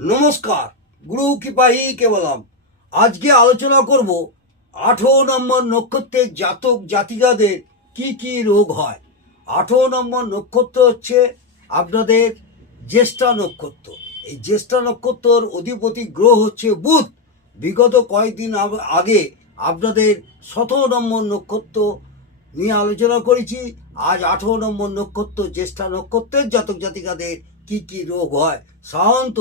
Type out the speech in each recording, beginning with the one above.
নমস্কার, গুরু কৃপাই কেবলম। আজকে আলোচনা করব 18 নম্বর নক্ষত্রের জাতক জাতিকাদের কি কি রোগ হয়। 18 নম্বর নক্ষত্র হচ্ছে আপনাদের জ্যেষ্ঠা নক্ষত্র। এই জ্যেষ্ঠা নক্ষত্রর অধিপতি গ্রহ হচ্ছে বুধ। বিগত কয়েকদিন আগে আপনাদের 17 নম্বর নক্ষত্র নিয়ে আলোচনা করেছি। আজ 18 নম্বর নক্ষত্র জ্যেষ্ঠা নক্ষত্রের জাতক জাতিকাদের কি কি রোগ হয়। সাধারণত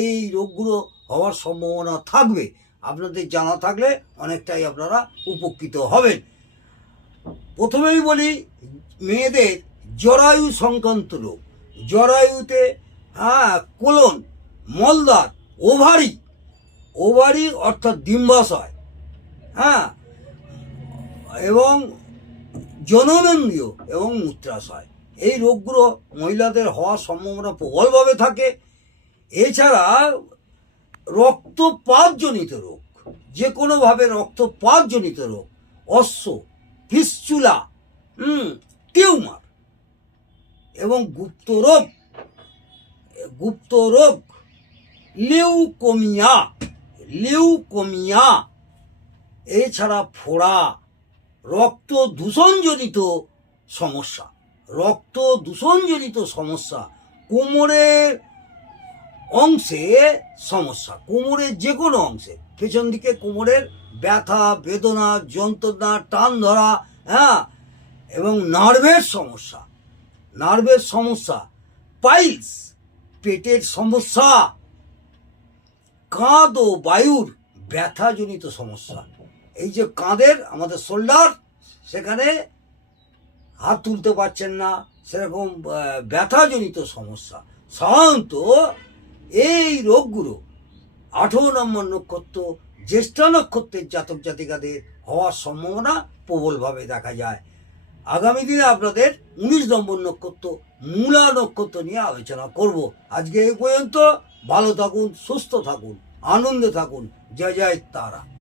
এই রোগগুলো হওয়ার সম্ভাবনা থাকবে, আপনাদের জানা থাকলে অনেকটাই আপনারা উপকৃত হবেন। প্রথমেই বলি মেয়েদের জরায়ু সংক্রান্ত রোগ। জরায়ুতে কোলন, মলদ্বার, ওভারি অর্থাৎ ডিম্বাশয়, এবং জননেন্দ্রিয় এবং মূত্রাশয়, এই রোগগুলো মহিলাদের হওয়ার সম্ভাবনা প্রবলভাবে থাকে। এছাড়া রক্তপাতজনিত রোগ, যে কোনোভাবে রক্তপাতজনিত রোগ, অশ্ব, ফিস্চুলা, টিউমার এবং গুপ্ত রোগ, লিউকোমিয়া, এছাড়া ফোড়া, রক্ত দূষণজনিত সমস্যা, কোমরের অংশে সমস্যা, কোমরের যে কোনো অংশে, পেছন দিকে কোমরের ব্যথা, বেদনা, যন্ত্রণা, টান ধরা, এবং নার্ভের সমস্যা, পাইলস, পেটের সমস্যা, কাঁধ ও বায়ুর ব্যথাজনিত সমস্যা। এই যে কাঁধের আমাদের শোল্ডার, সেখানে হাত তুলতে পারছেন না, সেরকম ব্যথাজনিত সমস্যা। সাধারণত এই রোগগুলো 18 নম্বর নক্ষত্র জ্যেষ্ঠা নক্ষত্রের জাতক জাতিকাদের হওয়ার সম্ভাবনা প্রবলভাবে দেখা যায়। আগামী দিনে আপনাদের 19 নম্বর নক্ষত্র মূলা নক্ষত্র নিয়ে আলোচনা করব। আজকে এই পর্যন্ত। ভালো থাকুন, সুস্থ থাকুন, আনন্দে থাকুন। জয় জয় তারা।